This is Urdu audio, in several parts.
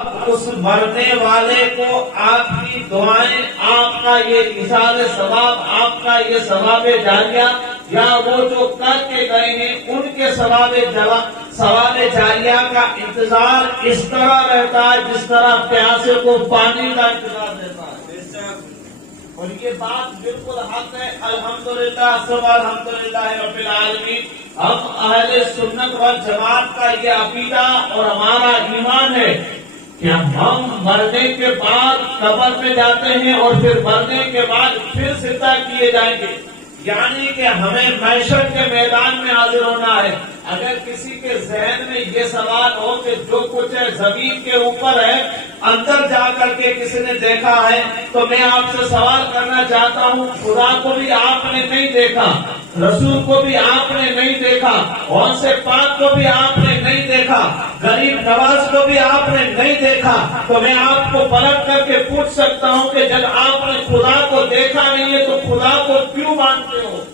اس مرنے والے کو آپ کی دعائیں، آپ کا یہ ایصال ثواب، آپ کا یہ ثواب جاریہ، یا وہ جو کر کے گئے ہیں ان کے ثواب جاریہ کا انتظار اس طرح رہتا ہے جس طرح پیاسے کو پانی کا انتظار رہتا ہے۔ اور یہ بات بالکل حق ہے۔ الحمدللہ ثم الحمدللہ رب العالمین۔ ہم اہل سنت والجماعت کا یہ عقیدہ اور ہمارا ایمان ہے کہ ہم مرنے کے بعد قبر میں جاتے ہیں اور پھر مرنے کے بعد پھر زندہ کیے جائیں گے، یعنی کہ ہمیں محشر کے میدان میں حاضر ہونا ہے۔ اگر کسی کے ذہن میں یہ سوال ہو کہ جو کچھ ہے زمین کے اوپر ہے اندر جا کر کے کسی نے دیکھا ہے، تو میں آپ سے سوال کرنا چاہتا ہوں، خدا کو بھی آپ نے نہیں دیکھا، رسول کو بھی آپ نے نہیں دیکھا، غوث پاک کو بھی آپ نے نہیں دیکھا، غریب نواز کو بھی آپ نے نہیں دیکھا، تو میں آپ کو پلٹ کر کے پوچھ سکتا ہوں کہ جب آپ نے خدا کو دیکھا نہیں ہے تو خدا کو کیوں مانتے ہو؟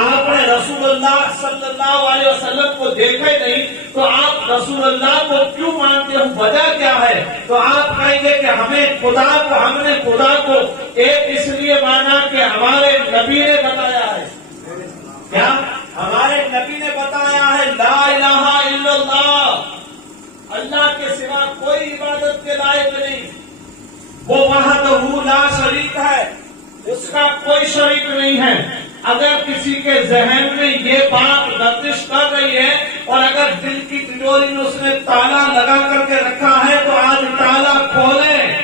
آپ نے رسول اللہ صلی اللہ علیہ وسلم کو دیکھے نہیں تو آپ رسول اللہ کو کیوں مانتے ہو؟ وجہ کیا ہے؟ تو آپ کہیں گے کہ ہم نے خدا کو ایک اس لیے مانا کہ ہمارے نبی نے بتایا ہے۔ کیا ہمارے نبی نے بتایا ہے لا الہ الا اللہ، اللہ کے سوا کوئی عبادت کے لائق نہیں، وہ وحدہ لا شریک ہے، اس کا کوئی شریک نہیں ہے۔ اگر کسی کے ذہن میں یہ بات گردش کر رہی ہے اور اگر دل کی تجوری میں اس نے تالا لگا کر کے رکھا ہے تو آج تالا کھولیں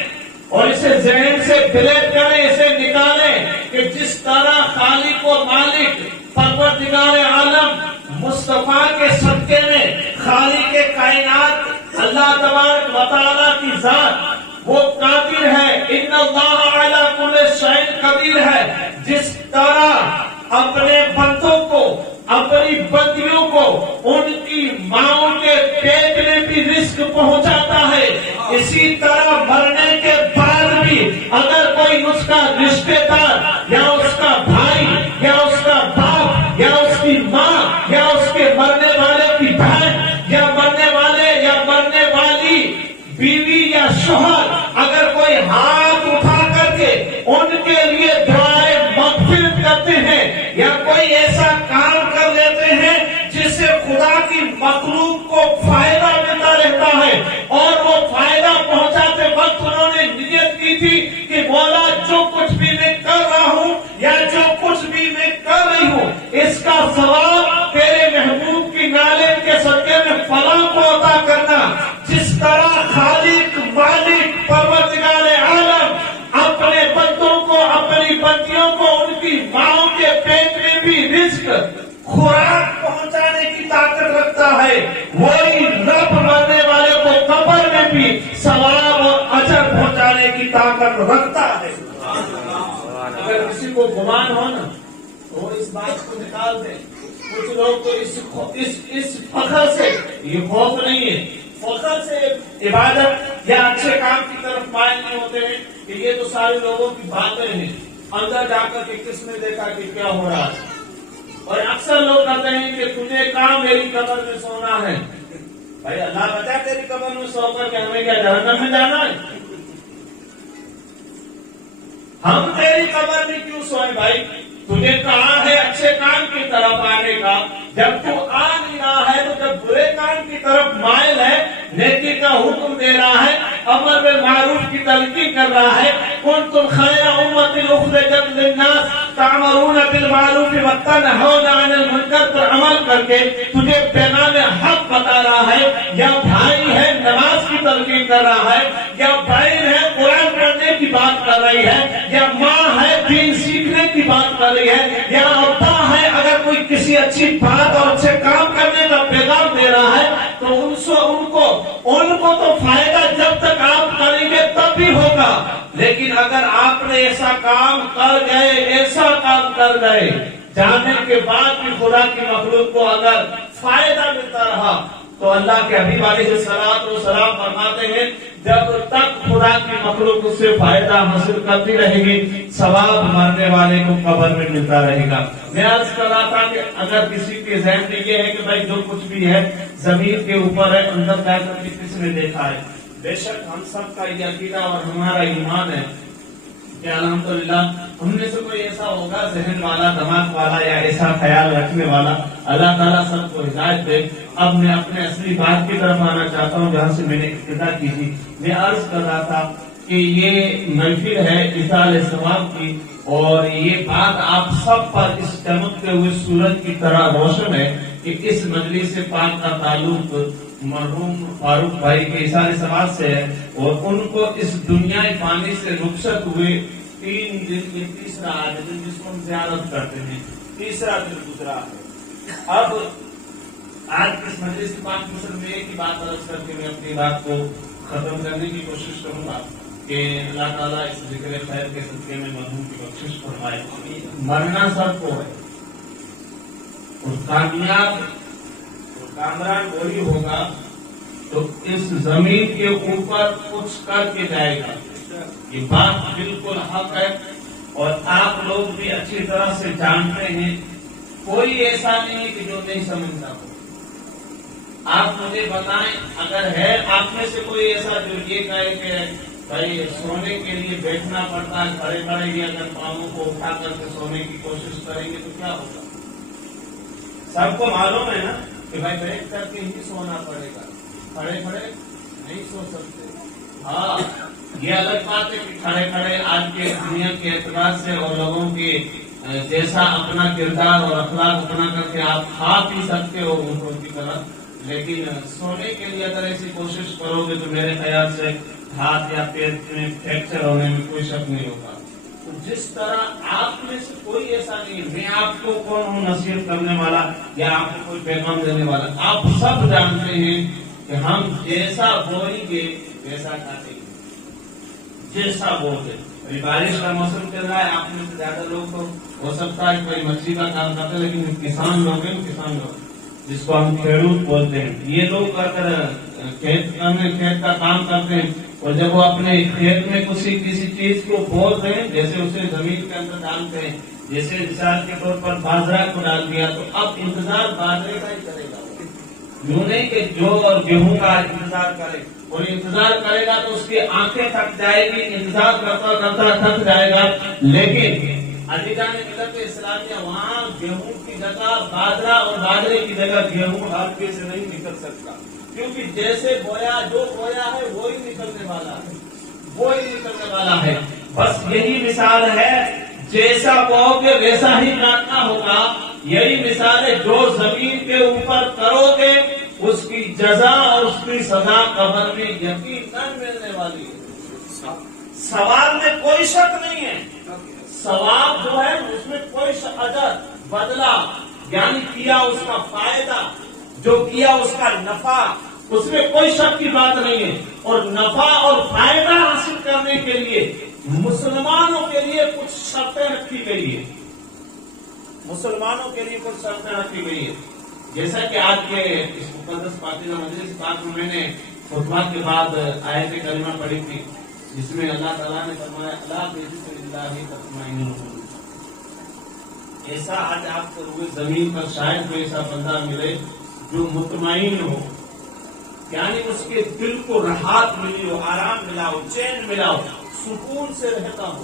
اور اسے ذہن سے ڈیلیٹ کریں، اسے نکالیں کہ جس طرح خالق و مالک پروردگار عالم مصطفیٰ کے صدقے میں خالق کائنات اللہ تبارک و تعالیٰ کی ذات وہ قادر ہے، ان اللہ علی کل شیء قدیر ہے، جس طرح اپنے بندوں کو، اپنی بندیوں کو ان کی ماؤں کے پیٹ میں بھی رزق پہنچاتا ہے، اسی طرح مرنے کے بعد بھی اگر کوئی اس کا رشتے دار یا اس کا بھائی یا اس کا باپ یا اس کی ماں یا اس کے مرنے والے کی بہن یا مرنے والے یا مرنے والی بیوی یا شوہر اگر کوئی ہاتھ اٹھا کر کے ان کے لیے دعائیں مغفرت کرتے ہیں یا کوئی ایسا کام کر لیتے ہیں جس سے خدا کی مخلوق کو فائدہ ملتا رہتا ہے، اور وہ فائدہ پہنچاتے وقت انہوں نے نیت کی تھی کہ مولا جو کچھ بھی میں کر رہا ہوں یا جو کچھ بھی میں کر رہی ہوں اس کا ثواب تیرے محبوب کی نالے کے صدقے میں فلاں کو عطا کرنا، جس طرح خالق مالک پروردگار عالم اپنے بندوں کو، اپنی بندیوں کو ان کی ماؤں کے پیٹ میں بھی رزق خوراک پہنچانے کی طاقت رکھتا ہے، وہی رب مرنے والے کو قبر میں بھی ثواب اور اجر پہنچانے کی طاقت رکھتا ہے۔ اگر کسی کو گمان ہو نا تو وہ اس بات کو نکال دیں۔ کچھ لوگ تو اس فخر سے، یہ خوف نہیں ہے، فخر سے عبادت یا اچھے کام کی طرف مائل نہیں ہوتے ہیں کہ یہ تو سارے لوگوں کی باتیں ہیں، اندر جا کر کے کس نے دیکھا کہ کیا ہو رہا ہے۔ اور اکثر لوگ کہتے ہیں کہ تجھے کہاں میری قبر میں سونا ہے۔ بھائی اللہ بتا تیری قبر میں سو کر کے ہمیں کیا جہنم میں جانا ہے؟ ہم تیری قبر میں کیوں سوئیں بھائی؟ تجھے کہاں ہے اچھے کام کی طرف آنے کا؟ جب تو آ نہیں رہا ہے تو جب برے کام کی طرف مائل ہے، نیکی کا حکم دے رہا ہے، امر بالمعروف کی تلقین کر رہا ہے، کنتم خیر امۃ اخرجت للناس تأمرون بالمعروف وتنہون عن المنکر پر عمل کر کے تجھے پیغام حق بتا رہا ہے، یا بھائی ہے نماز کی تلقین کر رہا ہے، یا بہن ہے قرآن پڑھنے کی بات کر رہی ہے، یا ماں ہے دین سیکھنے کی بات کر رہی ہے، یا ابا ہے اگر کوئی کسی اچھی بات اور اچھے کام کرنے کا پیغام دے رہا ہے تو ان کو تو فائدہ جب تک آپ کریں گے تب بھی ہوگا، لیکن اگر آپ نے ایسا کام کر گئے جانے کے بعد بھی خدا کی مخلوق کو اگر فائدہ ملتا رہا تو اللہ کے حبیب علیہ الصلوۃ والسلام فرماتے ہیں جب تک خدا کی مخلوق اس سے فائدہ حاصل کرتی رہے گی ثواب مرنے والے کو قبر میں ملتا رہے گا۔ میں عرض کر رہا تھا کہ اگر کسی کے ذہن میں یہ ہے کہ بھائی جو کچھ بھی ہے زمین کے اوپر ہے، اندر جا کر کے کس نے دیکھا ہے، بے شک ہم سب کا یہ عقیدہ اور ہمارا ایمان ہے کہ الحمدللہ ہم میں سے کوئی ایسا ہوگا ذہن والا، دماغ والا یا ایسا خیال رکھنے والا، اللہ تعالیٰ سب کو ہدایت دے۔ اب میں اپنے اصلی بات کی طرف آنا چاہتا ہوں جہاں سے میں نے ابتدا کی تھی۔ میں عرض کر رہا تھا کہ یہ محفل ہے ایصال ثواب کی، اور یہ بات آپ سب پر اس چمکتے ہوئے سورج کی طرح روشن ہے کہ اس مجلس پاک کا تعلق مرحوم فاروق بھائی کے ایصال ثواب سے ہے، اور ان کو اس دنیا فانی سے رخصت ہوئے 3 دن کے تیسرا آج دن جس کو ہم زیارت کرتے ہیں، تیسرا دن گزرا ہے۔ اب آج اس مجلس پاک میں صرف میں ایک ہی بات عرض کر کے میں اپنی بات کو ختم کرنے کی کوشش کروں گا کہ اللہ تعالیٰ اس ذکر خیر کے صدقے میں مرحوم کی بخشش فرمائے۔ مرنا سب کو ہے، اور کامیاب کامران وہی ہوگا تو اس زمین کے اوپر کچھ کر کے جائے گا۔ یہ بات بالکل حق ہے، اور آپ لوگ بھی اچھی طرح سے جانتے ہیں، کوئی ایسا نہیں ہے کہ جو نہیں سمجھتا ہو۔ آپ مجھے بتائیں، اگر ہے آپ میں سے کوئی ایسا جو یہ کہے کہ بھائی سونے کے لیے بیٹھنا پڑتا ہے، کھڑے کھڑے ہی اگر پاؤں کو اٹھا کر کے سونے کی کوشش کریں گے تو کیا ہوگا؟ سب کو معلوم ہے نا کہ بھائی بیٹھ کر کے ہی سونا پڑے گا، کھڑے کھڑے نہیں سو سکتے۔ ہاں، یہ الگ بات ہے کہ کھڑے کھڑے آج کے دنیا کے اعتبار سے اور لوگوں کے جیسا اپنا کردار اور اخلاق اپنا کر کے آپ کھا پی سکتے ہو اونٹوں کی طرح، لیکن سونے کے لیے اگر ایسی کوشش کرو گے تو میرے خیال سے ہاتھ یا پیر میں فریکچر ہونے میں کوئی شک نہیں ہوگا۔ تو جس طرح آپ میں سے کوئی ایسا نہیں ہے، میں آپ کو کون ہوں نصیحت کرنے والا یا آپ کو کوئی پیغام دینے والا؟ آپ سب جانتے ہیں کہ ہم جیسا بوئیں گے ویسا کاٹیں گے، جیسا بو گے۔ ابھی بارش کا موسم چل رہا ہے، آپ میں سے زیادہ لوگ تو ہو سکتا ہے کوئی مچھلی کا کام کرتے ہیں، لیکن کسان لوگ ہیں، کسان لوگ جس کو ہم کھیڑوت بولتے ہیں، یہ لوگ اگر کھیت کا کام کرتے ہیں اور جب وہ اپنے کھیت میں کسی چیز کو بوتے ہیں، جیسے اسے زمین کے اندر ڈالتے ہیں، جیسے مثال کے طور پر باجرہ کو ڈال دیا، تو اب انتظار باجرے کا ہی کرے گا، یوں نہیں کہ جو اور گیہوں کا انتظار کرے، اور انتظار کرے گا تو اس کی آنکھیں تھک جائے گی، انتظار کرتا کرتا تھک جائے گا۔ لیکن عزیزان ملت اسلامیہ، وہاں گیہوں کی جگہ باجرہ اور باجرے کی جگہ گیہوں ہلکے سے نہیں نکل سکتا، کیونکہ جیسے بویا جو بویا ہے وہی نکلنے والا ہے، وہی نکلنے والا ہے۔ بس یہی مثال ہے، جیسا بو گے ویسا ہی کاٹنا ہوگا۔ یہی مثال ہے، جو زمین کے اوپر کرو گے اس کی جزا اور اس کی سزا قبر میں یقیناً ملنے والی ہے۔ سوال میں کوئی شک نہیں ہے، ثواب جو ہے اس میں کوئی اجر بدلہ، یعنی کیا اس کا فائدہ، جو کیا اس کا نفع، اس میں کوئی شک کی بات نہیں ہے۔ اور نفع اور فائدہ حاصل کرنے کے لیے مسلمانوں کے لیے کچھ شرطیں رکھی گئی ہے، مسلمانوں کے لیے کچھ شرطیں رکھی گئی ہے۔ جیسا کہ آج کے اس مقدس پاکیزہ مجلس پاک میں میں نے خطبات کے بعد آیت کریمہ پڑھی تھی، جس میں اللہ تعالیٰ نے فرمایا اللہ بذکر اللہ تطمئن القلوب۔ ایسا آج آپ کو روئے زمین پر شاید کوئی ایسا بندہ ملے جو مطمئن ہو، یعنی اس کے دل کو راحت ملی ہو، آرام ملا ہو، چین ملا ہو، سکون سے رہتا ہو۔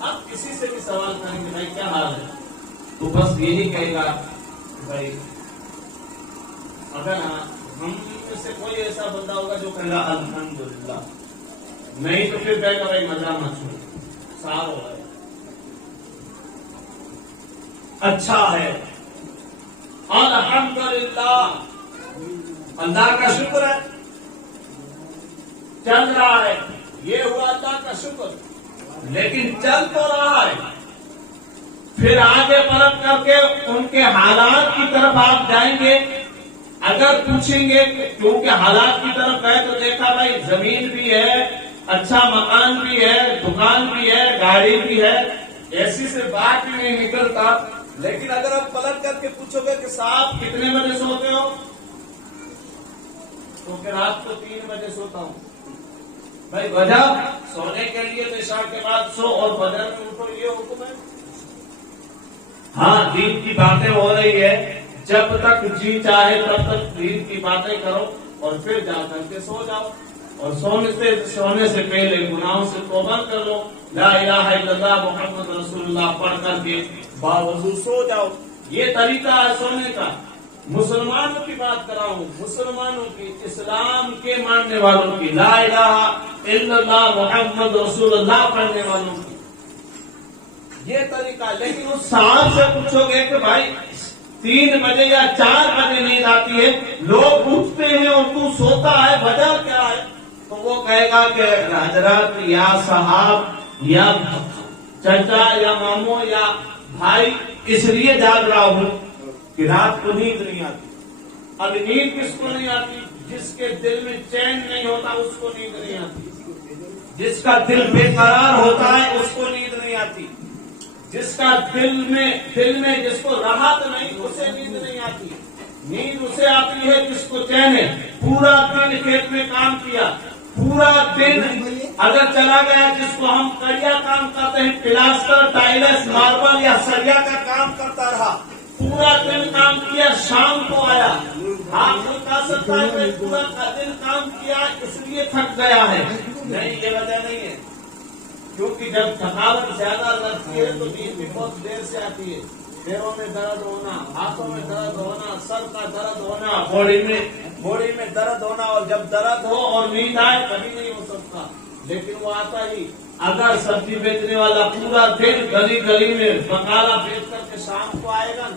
اب کسی سے بھی سوال کریں گے بھائی کیا حال ہے، تو بس یہی کہے گا بھائی، اگر ہم میں سے کوئی ایسا بندہ ہوگا جو کہے گا الحمدللہ، نہیں تو پھر کہے گا بھائی مزہ مت چھوڑ، سال ہو گئے، اچھا ہے، الحمدللہ، اللہ کا شکر ہے، چل رہا ہے، یہ ہوا اللہ کا شکر، لیکن چل تو رہا ہے۔ پھر آگے پلٹ کر کے ان کے حالات کی طرف آپ جائیں گے، اگر پوچھیں گے کیونکہ حالات کی طرف گئے تو دیکھا بھائی زمین بھی ہے، اچھا مکان بھی ہے، دکان بھی ہے، گاڑی بھی ہے، ایسی سے بات بھی نہیں نکلتا۔ لیکن اگر آپ پلٹ کر کے پوچھو گے کہ صاحب کتنے بجے سوتے ہو، تو پھر رات کو 3 بجے سوتا ہوں۔ بھائی وجہ سونے کے لیے تو عشاء کے بعد سو اور فجر میں اٹھو، یہ حکم ہے۔ ہاں دین کی باتیں ہو رہی ہے، جب تک جی چاہے تب تک دین کی باتیں کرو اور پھر جا کر کے سو جاؤ، اور سونے سے پہلے گناہوں سے توبہ کر لو، لا الہ الا اللہ محمد رسول اللہ پڑھ کر کے باوضو سو جاؤ۔ یہ طریقہ ہے سونے کا۔ مسلمانوں کی بات کر رہا ہوں، مسلمانوں کی، اسلام کے ماننے والوں کی، لا الہ الا اللہ محمد رسول اللہ پڑھنے والوں کی یہ طریقہ۔ لیکن اس صاحب سے پوچھو گے کہ بھائی 3 بجے یا 4 بجے نیند آتی ہے، لوگ اٹھتے ہیں اور تو سوتا ہے، وجہ کیا ہے؟ تو وہ کہے گا کہ حضرت یا صاحب یا چچا یا ماموں یا بھائی اس لیے جاگ رہا ہوں کہ رات کو نیند نہیں آتی۔ اب نیند کس کو نہیں آتی؟ جس کے دل میں چین نہیں ہوتا اس کو نیند نہیں آتی، جس کا دل بے قرار ہوتا ہے اس کو نیند نہیں آتی، جس کا دل میں جس کو راحت نہیں اسے نیند نہیں آتی۔ نیند اسے آتی ہے جس کو چین ہے۔ پورا دن کھیت میں کام کیا، پورا دن اگر چلا گیا، جس کو ہم کڑیا کام کرتے ہیں، پلاسٹر، ٹائلس، ماربل یا سریا کا کام کرتا رہا، پورا دن کام کیا، شام کو آیا، آپ کو کہہ سکتا ہے کہ پورا دن کام کیا اس لیے تھک گیا ہے؟ نہیں، یہ وجہ نہیں ہے، کیونکہ جب تھکاوٹ زیادہ لگتی ہے تو نیند بھی بہت دیر سے آتی ہے۔ پیروں میں درد ہونا، ہاتھوں میں درد ہونا، سر کا درد ہونا، باڈی میں درد ہونا، اور جب درد ہو اور نیند آئے کبھی نہیں ہو سکتا، لیکن وہ آتا ہی۔ اگر سبزی بیچنے والا پورا دن گلی گلی میں بقالہ بیچ کر کے شام کو آئے گا،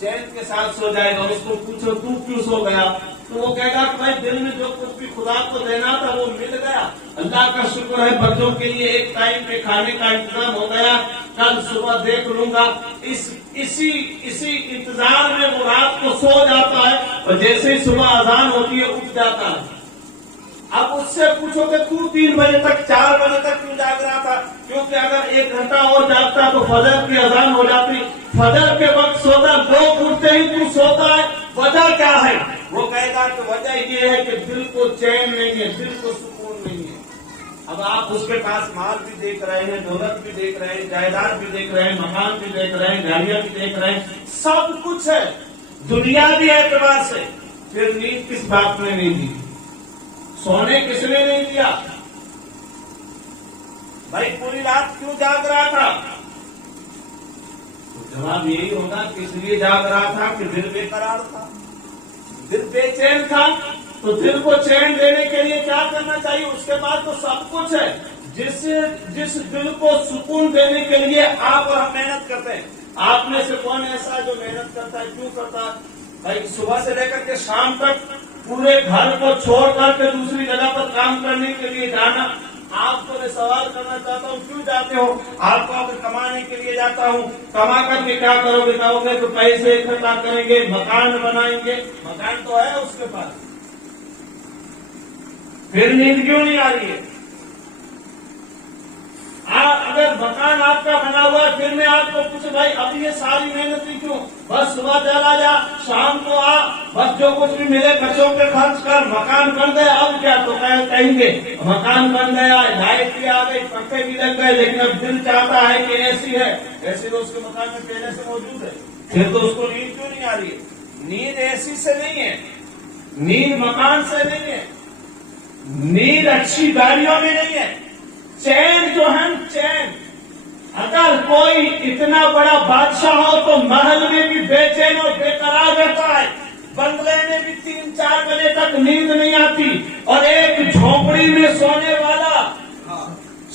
چین کے ساتھ سو جائے گا، اس کو پوچھو تو کیوں سو گیا، تو وہ کہے گا کہ بھائی دل میں جو کچھ بھی خدا کو دینا تھا وہ مل گیا، اللہ کا شکر ہے، بچوں کے لیے ایک ٹائم پہ کھانے کا انتظام ہو گیا، کل صبح دیکھ لوں گا۔ اسی انتظار میں وہ رات کو سو جاتا ہے اور جیسے ہی صبح اذان ہوتی ہے اٹھ جاتا ہے۔ اب اس سے پوچھو کہ تو 3 بجے تک 4 بجے تک کیوں جاگ رہا تھا؟ کیونکہ اگر 1 گھنٹہ اور جاگتا تو فجر کی اذان ہو جاتی، فجر کے وقت سوتا، لوگ اٹھتے ہی تو سوتا ہے، وجہ کیا ہے؟ وہ کہے گا کہ وجہ یہ ہے کہ دل کو چین نہیں ہے، دل کو سکون نہیں ہے۔ اب آپ اس کے پاس مال بھی دیکھ رہے ہیں، دولت بھی دیکھ رہے ہیں، جائیداد بھی دیکھ رہے ہیں، مکان بھی دیکھ رہے ہیں، گاڑیاں بھی دیکھ رہے ہیں، سب کچھ ہے دنیاوی اعتبار سے، پھر نیند کس بات میں نہیں دی؟ سونے کس نے نہیں دیا؟ بھائی پوری رات کیوں جاگ رہا تھا؟ جواب یہی ہوگا کہ اس لیے جاگ رہا تھا کہ دل بے قرار تھا، دل بے چین تھا، تو دل کو چین دینے کے لیے کیا کرنا چاہیے؟ اس کے بعد تو سب کچھ ہے۔ جس دل کو سکون دینے کے لیے آپ اور ہم محنت کرتے ہیں، آپ میں سے کون ایسا ہے جو محنت کرتا ہے؟ کیوں کرتا ہے؟ بھائی صبح سے لے کر کے شام تک پورے گھر کو چھوڑ کر کے دوسری جگہ پر کام کرنے کے لیے جانا، آپ کو میں سوال کرنا چاہتا ہوں کیوں جاتے ہو؟ آپ کو اگر کمانے کے لیے جاتا ہوں، کما کر کے کیا کرو گے؟ کہو گے تو پیسے اکٹھا کریں گے، مکان بنائیں گے، مکان تو ہے اس کے پاس، پھر نیند کیوں نہیں آ رہی ہے؟ اگر مکان آپ کا بنا ہوا ہے، پھر میں آپ کو پوچھوں بھائی اب یہ ساری محنت کیوں؟ بس صبح چلا جا، شام کو آ، بس جو کچھ بھی ملے بچوں پہ خرچ کر، مکان بن گیا، اب کیا؟ تو کہیں گے مکان بن گیا، لائٹ بھی آ گئی، پنکھے بھی لگ گئے، لیکن اب دل چاہتا ہے کہ ایسی ہے، ایسی تو اس کے مکان میں پہلے سے موجود ہے، پھر تو اس کو نیند کیوں نہیں آ رہی ہے؟ نیند ایسی سے نہیں ہے، نیند مکان سے نہیں ہے، نیند اچھی گاڑیوں میں نہیں ہے، چین جو ہے چین، اگر کوئی اتنا بڑا بادشاہ ہو تو محل میں بھی بے چین اور بے قرار رہتا ہے، بنگلے میں بھی 3-4 بجے تک نیند نہیں آتی، اور ایک جھونپڑی میں سونے والا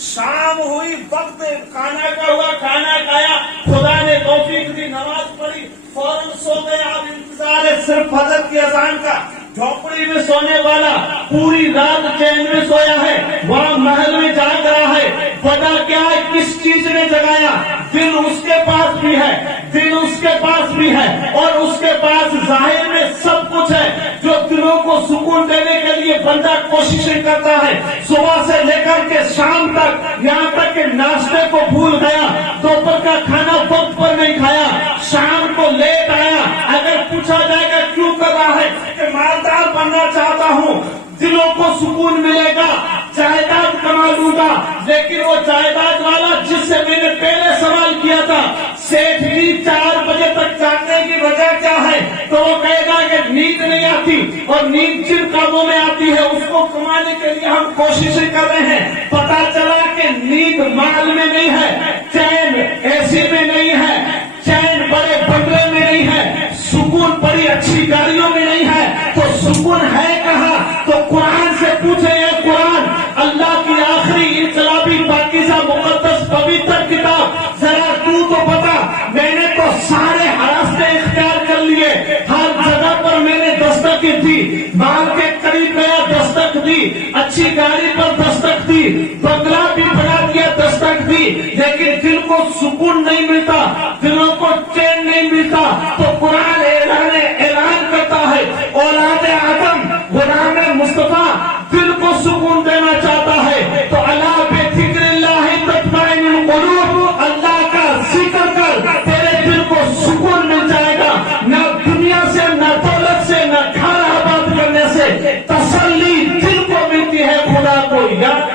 شام ہوئی، وقت کھانا کا ہوا، کھانا کھایا، خدا نے توفیق دی، نماز پڑھی، فوراً سو گیا، اب انتظار ہے صرف فجر کی اذان کا۔ جھونپڑی میں سونے والا پوری رات چین میں سویا ہے، وہاں محل میں جاگ رہا ہے، وجہ کیا ہے؟ کس چیز نے جگایا؟ دل اس کے پاس بھی ہے، دل اس کے پاس بھی ہے، اور اس کے پاس ظاہر میں سب کچھ ہے، جو دلوں کو سکون دینے کے لیے بندہ کوششیں کرتا ہے، صبح سے لے کر کے شام تک، یہاں تک کہ ناشتے کو بھول گیا، دوپہر کا کھانا وقت پر نہیں کھایا، شام کو لیٹ آیا، اگر پوچھا جائے گا کیوں کر رہا ہے کہ مالدار بننا چاہتا ہوں، دلوں کو سکون ملے گا، جائیداد کما لوں گا، لیکن وہ جائیداد والا جس سے میں نے پہلے سوال کیا تھا، سیٹھ جی 4 بجے تک جاگنے کی وجہ کیا ہے؟ تو وہ کہے گا کہ نیند نہیں آتی، اور نیند جن کاموں میں آتی ہے اس کو کمانے کے لیے ہم کوششیں کر رہے ہیں. پتا چلا کہ نیند مال میں نہیں ہے، چین اے سی میں نہیں ہے، چین بڑے بنگلے میں نہیں ہے، سکون بڑی اچھی گاڑیوں میں نہیں ہے. تو سکون ہے کہاں؟ تو قرآن سے پوچھے. یہ قرآن اللہ کی آخری انقلابی پاکیزہ مقدس پوتر کتاب، ذرا تو بتا. میں نے تو سارے راستے اختیار کر لیے، ہر جگہ پر میں نے دستک دی، مال کے قریب گیا دستک دی، اچھی گاڑی پر دستک دی، بنگلہ بھی بنا دیا دستک دی، لیکن دل کو سکون نہیں ملتا، دلوں کو چین نہیں ملتا. تو قرآن اعلان کرتا ہے اولاد آدم غلام مصطفیٰ دل کو سکون دینا چاہتا ہے. تو اللہ بذکر اللہ تطمئن القلوب، اللہ کا ذکر کر، تیرے دل کو سکون مل جائے گا. نہ دنیا سے، نہ دولت سے، نہ گھر آباد کرنے سے تسلی دل کو ملتی ہے خدا کو یاد.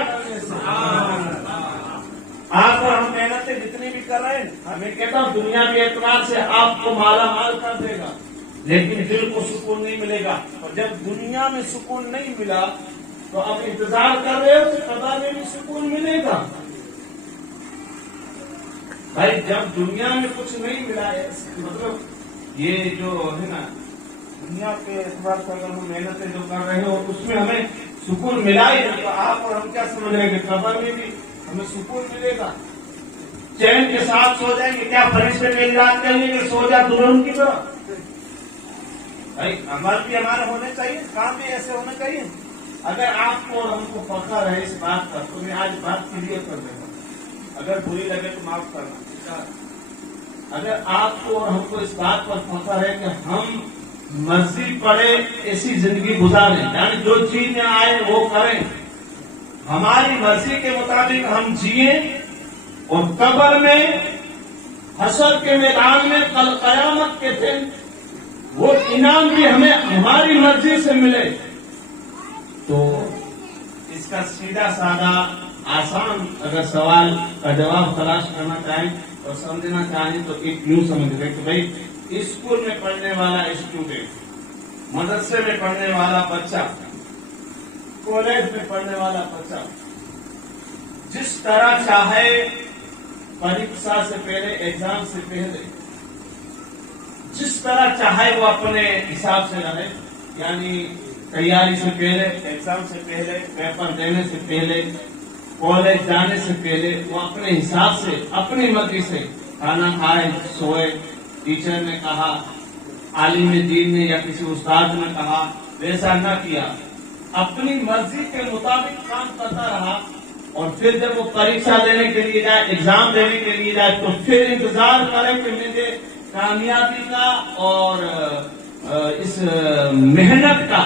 آپ اور ہم محنتیں جتنی بھی کر رہے ہیں، میں کہتا ہوں دنیا کے اعتبار سے آپ کو مالا مال کر دے گا، لیکن دل کو سکون نہیں ملے گا. اور جب دنیا میں سکون نہیں ملا تو اب انتظار کر رہے ہو کہ قضا میں بھی سکون ملے گا. بھائی جب دنیا میں کچھ نہیں ملا ہے، مطلب یہ جو ہے نا دنیا کے اعتبار سے اگر ہم محنتیں جو کر رہے ہو اس میں ہمیں سکون ملا ہی نہیں، تو آپ اور ہم کیا سمجھ رہے ہیں کہ قبر میں بھی ہمیں سکون ملے گا؟ چین کے ساتھ سو جائیں گے؟ کیا فرشتے میری رات کہیں گے کہ سو جا دلہن کی طرح؟ بھائی عمل بھی ہمارے ہونے چاہیے، کام بھی ایسے ہونا چاہیے. اگر آپ کو اور ہم کو فخر ہے اس بات پر تو میں آج بات کلیئر کر دوں گا، اگر بری لگے تو معاف کرنا. اگر آپ کو اور ہم کو اس بات پر فخر ہے کہ ہم مرضی پڑے ایسی زندگی گزاریں، یعنی جو چیز میں آئے وہ کریں، ہماری مرضی کے مطابق ہم جئیں، اور قبر میں حشر کے میدان میں کل قیامت کے دن وہ انعام بھی ہمیں ہماری مرضی سے ملے، تو اس کا سیدھا سادہ آسان اگر سوال کا جواب تلاش کرنا چاہیں اور سمجھنا چاہیں تو ایک یوں سمجھ لیں کہ بھائی اسکول میں پڑھنے والا اسٹوڈنٹ، مدرسے میں پڑھنے والا بچہ، کالج میں پڑھنے والا بچہ جس طرح چاہے پریکشا سے پہلے، ایگزام سے پہلے جس طرح چاہے وہ اپنے حساب سے رہے، یعنی تیاری سے پہلے، ایگزام سے پہلے، پیپر دینے سے پہلے، کالج جانے سے پہلے وہ اپنے حساب سے، اپنی مرضی سے کھانا کھائے، سوئے، ٹیچر نے کہا، عالم دین نے یا کسی استاد نے کہا، ویسا نہ کیا، اپنی مرضی کے مطابق کام کرتا رہا. اور پھر جب وہ پریکشا دینے کے لیے جائے، ایگزام دینے کے لیے جائے، تو پھر انتظار کرے کہ مجھے کامیابی کا اور اس محنت کا،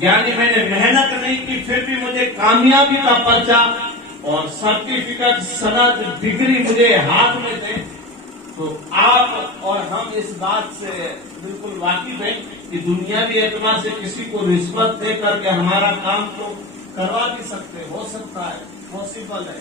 یعنی میں نے محنت نہیں کی پھر بھی مجھے کامیابی کا پرچہ اور سرٹیفکیٹ، سند، ڈگری مجھے ہاتھ میں دے. تو آپ اور ہم اس بات سے بالکل واقف ہیں کہ دنیاوی اعتبار سے کسی کو رشوت دے کر کے ہمارا کام کو کروا بھی سکتے، ہو سکتا ہے، پاسبل ہے.